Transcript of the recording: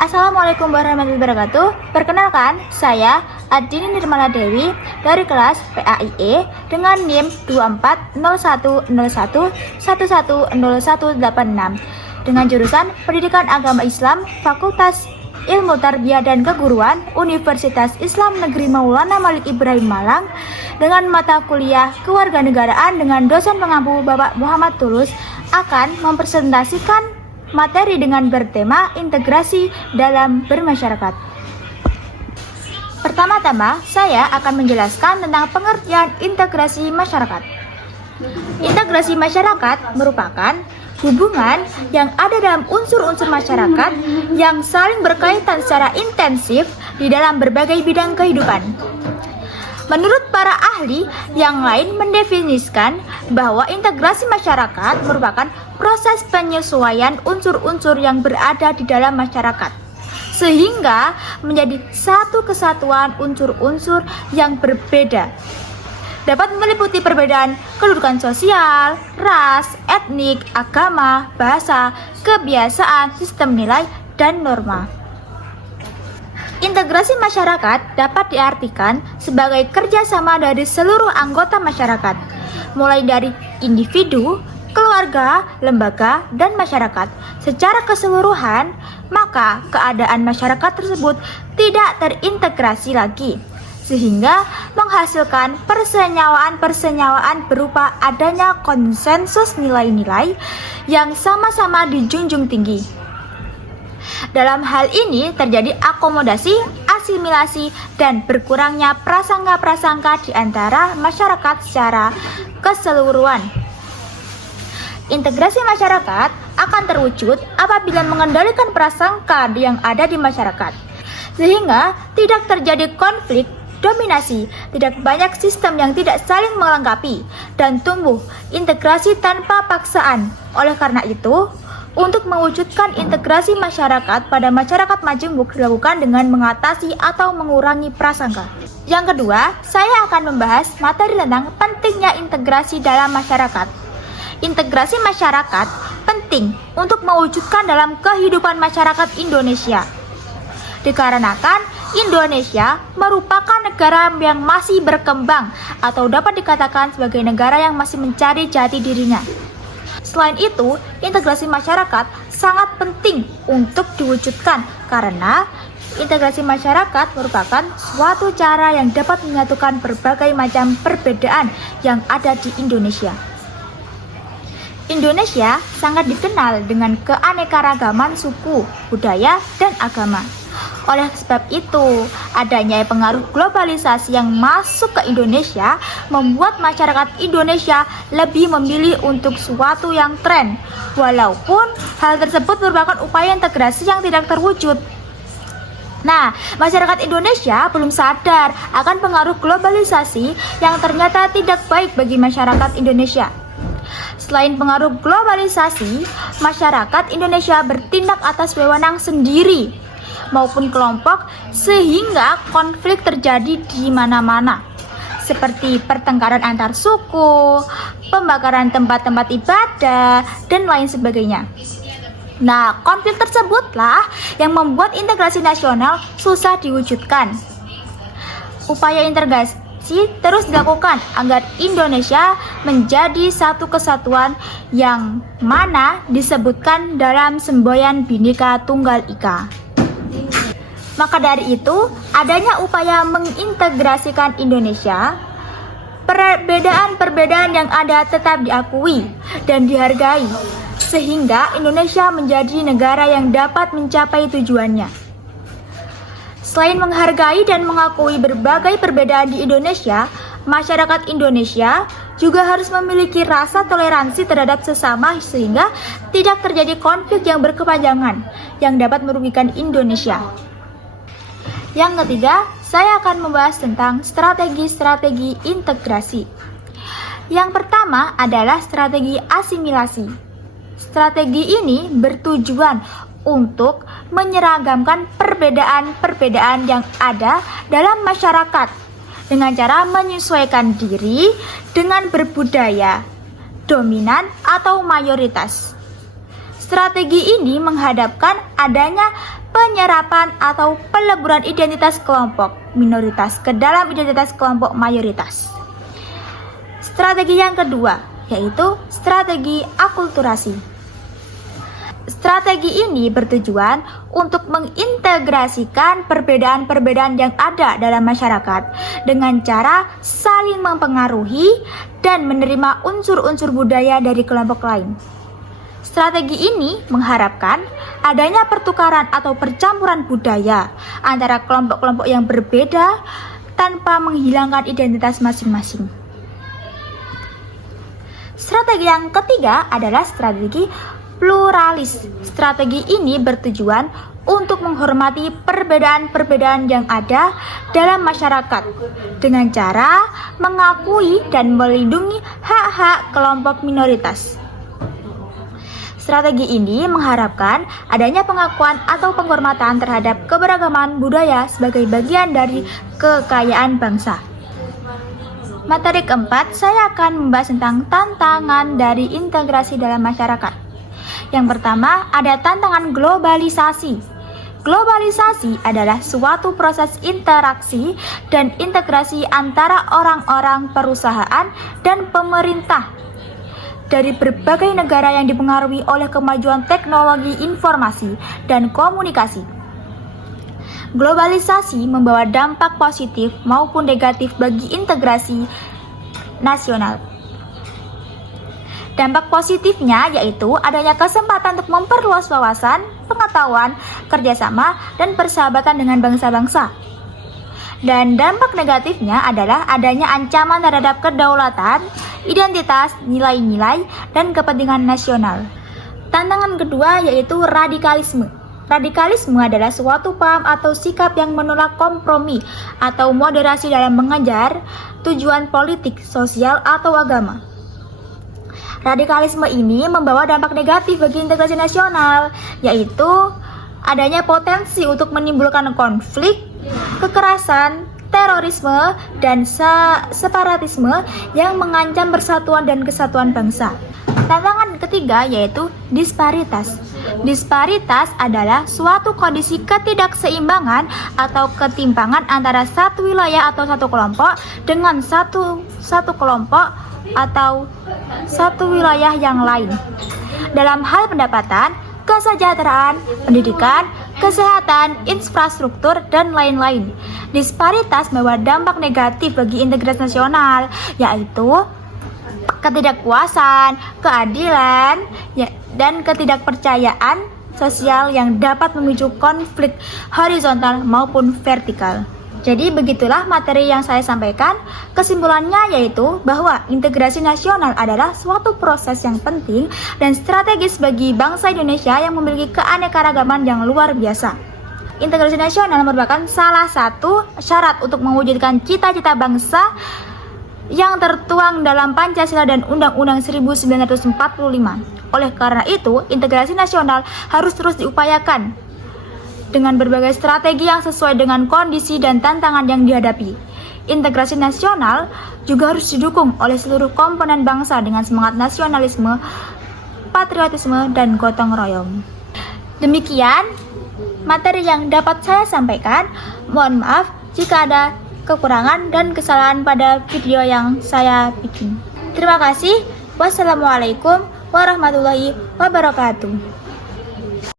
Assalamualaikum warahmatullahi wabarakatuh. Perkenalkan, saya Adini Nirmala Dewi dari kelas PAIE dengan NIM 240101110186 dengan jurusan Pendidikan Agama Islam, Fakultas Ilmu Tarbiyah dan Keguruan, Universitas Islam Negeri Maulana Malik Ibrahim Malang, dengan mata kuliah Kewarganegaraan dengan dosen pengampu Bapak Muhammad Tulus akan mempresentasikan materi dengan bertema integrasi dalam bermasyarakat. Pertama-tama, saya akan menjelaskan tentang pengertian integrasi masyarakat. Integrasi masyarakat merupakan hubungan yang ada dalam unsur-unsur masyarakat yang saling berkaitan secara intensif di dalam berbagai bidang kehidupan. Menurut para ahli yang lain mendefinisikan bahwa integrasi masyarakat merupakan proses penyesuaian unsur-unsur yang berada di dalam masyarakat sehingga menjadi satu kesatuan unsur-unsur yang berbeda. Dapat meliputi perbedaan kedudukan sosial, ras, etnik, agama, bahasa, kebiasaan, sistem nilai, dan norma. Integrasi masyarakat dapat diartikan sebagai kerjasama dari seluruh anggota masyarakat, mulai dari individu, keluarga, lembaga, dan masyarakat. Secara keseluruhan, maka keadaan masyarakat tersebut tidak terintegrasi lagi, sehingga menghasilkan persenyawaan-persenyawaan berupa adanya konsensus nilai-nilai yang sama-sama dijunjung tinggi. Dalam hal ini terjadi akomodasi, asimilasi, dan berkurangnya prasangka-prasangka di antara masyarakat secara keseluruhan. Integrasi masyarakat akan terwujud apabila mengendalikan prasangka yang ada di masyarakat, sehingga tidak terjadi konflik dominasi, tidak banyak sistem yang tidak saling melengkapi, dan tumbuh integrasi tanpa paksaan. Oleh karena itu, untuk mewujudkan integrasi masyarakat pada masyarakat majemuk dilakukan dengan mengatasi atau mengurangi prasangka. Yang kedua, saya akan membahas materi tentang pentingnya integrasi dalam masyarakat. Integrasi masyarakat penting untuk mewujudkan dalam kehidupan masyarakat Indonesia. Dikarenakan Indonesia merupakan negara yang masih berkembang atau dapat dikatakan sebagai negara yang masih mencari jati dirinya. Selain itu, integrasi masyarakat sangat penting untuk diwujudkan karena integrasi masyarakat merupakan suatu cara yang dapat menyatukan berbagai macam perbedaan yang ada di Indonesia. Indonesia sangat dikenal dengan keanekaragaman suku, budaya, dan agama. Oleh sebab itu, adanya pengaruh globalisasi yang masuk ke Indonesia membuat masyarakat Indonesia lebih memilih untuk suatu yang tren, walaupun hal tersebut merupakan upaya integrasi yang tidak terwujud. Nah, masyarakat Indonesia belum sadar akan pengaruh globalisasi yang ternyata tidak baik bagi masyarakat Indonesia. Selain pengaruh globalisasi, masyarakat Indonesia bertindak atas wewenang sendiri maupun kelompok sehingga konflik terjadi di mana-mana seperti pertengkaran antar suku, pembakaran tempat-tempat ibadah, dan lain sebagainya. Nah, konflik tersebutlah yang membuat integrasi nasional susah diwujudkan. Upaya integrasi terus dilakukan agar Indonesia menjadi satu kesatuan yang mana disebutkan dalam semboyan Bhinneka Tunggal Ika. Maka dari itu, adanya upaya mengintegrasikan Indonesia, perbedaan-perbedaan yang ada tetap diakui dan dihargai, sehingga Indonesia menjadi negara yang dapat mencapai tujuannya. Selain menghargai dan mengakui berbagai perbedaan di Indonesia, masyarakat Indonesia juga harus memiliki rasa toleransi terhadap sesama sehingga tidak terjadi konflik yang berkepanjangan yang dapat merugikan Indonesia. Yang ketiga, saya akan membahas tentang strategi-strategi integrasi. Yang pertama adalah strategi asimilasi. Strategi ini bertujuan untuk menyeragamkan perbedaan-perbedaan yang ada dalam masyarakat dengan cara menyesuaikan diri dengan berbudaya, dominan atau mayoritas. Strategi ini menghadapkan adanya penyerapan atau peleburan identitas kelompok minoritas ke dalam identitas kelompok mayoritas. Strategi yang kedua yaitu strategi akulturasi. Strategi ini bertujuan untuk mengintegrasikan perbedaan-perbedaan yang ada dalam masyarakat dengan cara saling mempengaruhi dan menerima unsur-unsur budaya dari kelompok lain. Strategi ini mengharapkan adanya pertukaran atau percampuran budaya antara kelompok-kelompok yang berbeda tanpa menghilangkan identitas masing-masing. Strategi yang ketiga adalah strategi pluralis. Strategi ini bertujuan untuk menghormati perbedaan-perbedaan yang ada dalam masyarakat dengan cara mengakui dan melindungi hak-hak kelompok minoritas. Strategi ini mengharapkan adanya pengakuan atau penghormatan terhadap keberagaman budaya sebagai bagian dari kekayaan bangsa. Materi keempat, saya akan membahas tentang tantangan dari integrasi dalam masyarakat. Yang pertama, ada tantangan globalisasi. Globalisasi adalah suatu proses interaksi dan integrasi antara orang-orang, perusahaan, dan pemerintah dari berbagai negara yang dipengaruhi oleh kemajuan teknologi informasi dan komunikasi. Globalisasi membawa dampak positif maupun negatif bagi integrasi nasional. Dampak positifnya yaitu adanya kesempatan untuk memperluas wawasan, pengetahuan, kerjasama, dan persahabatan dengan bangsa-bangsa. Dan dampak negatifnya adalah adanya ancaman terhadap kedaulatan, identitas, nilai-nilai, dan kepentingan nasional. Tantangan kedua yaitu radikalisme. Radikalisme adalah suatu paham atau sikap yang menolak kompromi atau moderasi dalam mengejar tujuan politik, sosial, atau agama. Radikalisme ini membawa dampak negatif bagi integrasi nasional, yaitu adanya potensi untuk menimbulkan konflik, kekerasan, terorisme, dan separatisme yang mengancam persatuan dan kesatuan bangsa. Tantangan ketiga yaitu disparitas. Disparitas adalah suatu kondisi ketidakseimbangan atau ketimpangan antara satu wilayah atau satu kelompok dengan satu kelompok atau satu wilayah yang lain dalam hal pendapatan, kesejahteraan, pendidikan, kesehatan, infrastruktur, dan lain-lain. Disparitas membawa dampak negatif bagi integrasi nasional, yaitu ketidakpuasan, keadilan, dan ketidakpercayaan sosial yang dapat memicu konflik horizontal maupun vertikal. Jadi begitulah materi yang saya sampaikan. Kesimpulannya yaitu bahwa integrasi nasional adalah suatu proses yang penting dan strategis bagi bangsa Indonesia yang memiliki keanekaragaman yang luar biasa. Integrasi nasional merupakan salah satu syarat untuk mewujudkan cita-cita bangsa yang tertuang dalam Pancasila dan Undang-Undang 1945. Oleh karena itu, integrasi nasional harus terus diupayakan dengan berbagai strategi yang sesuai dengan kondisi dan tantangan yang dihadapi. Integrasi nasional juga harus didukung oleh seluruh komponen bangsa dengan semangat nasionalisme, patriotisme, dan gotong royong. Demikian materi yang dapat saya sampaikan. Mohon maaf jika ada kekurangan dan kesalahan pada video yang saya bikin. Terima kasih. Wassalamualaikum warahmatullahi wabarakatuh.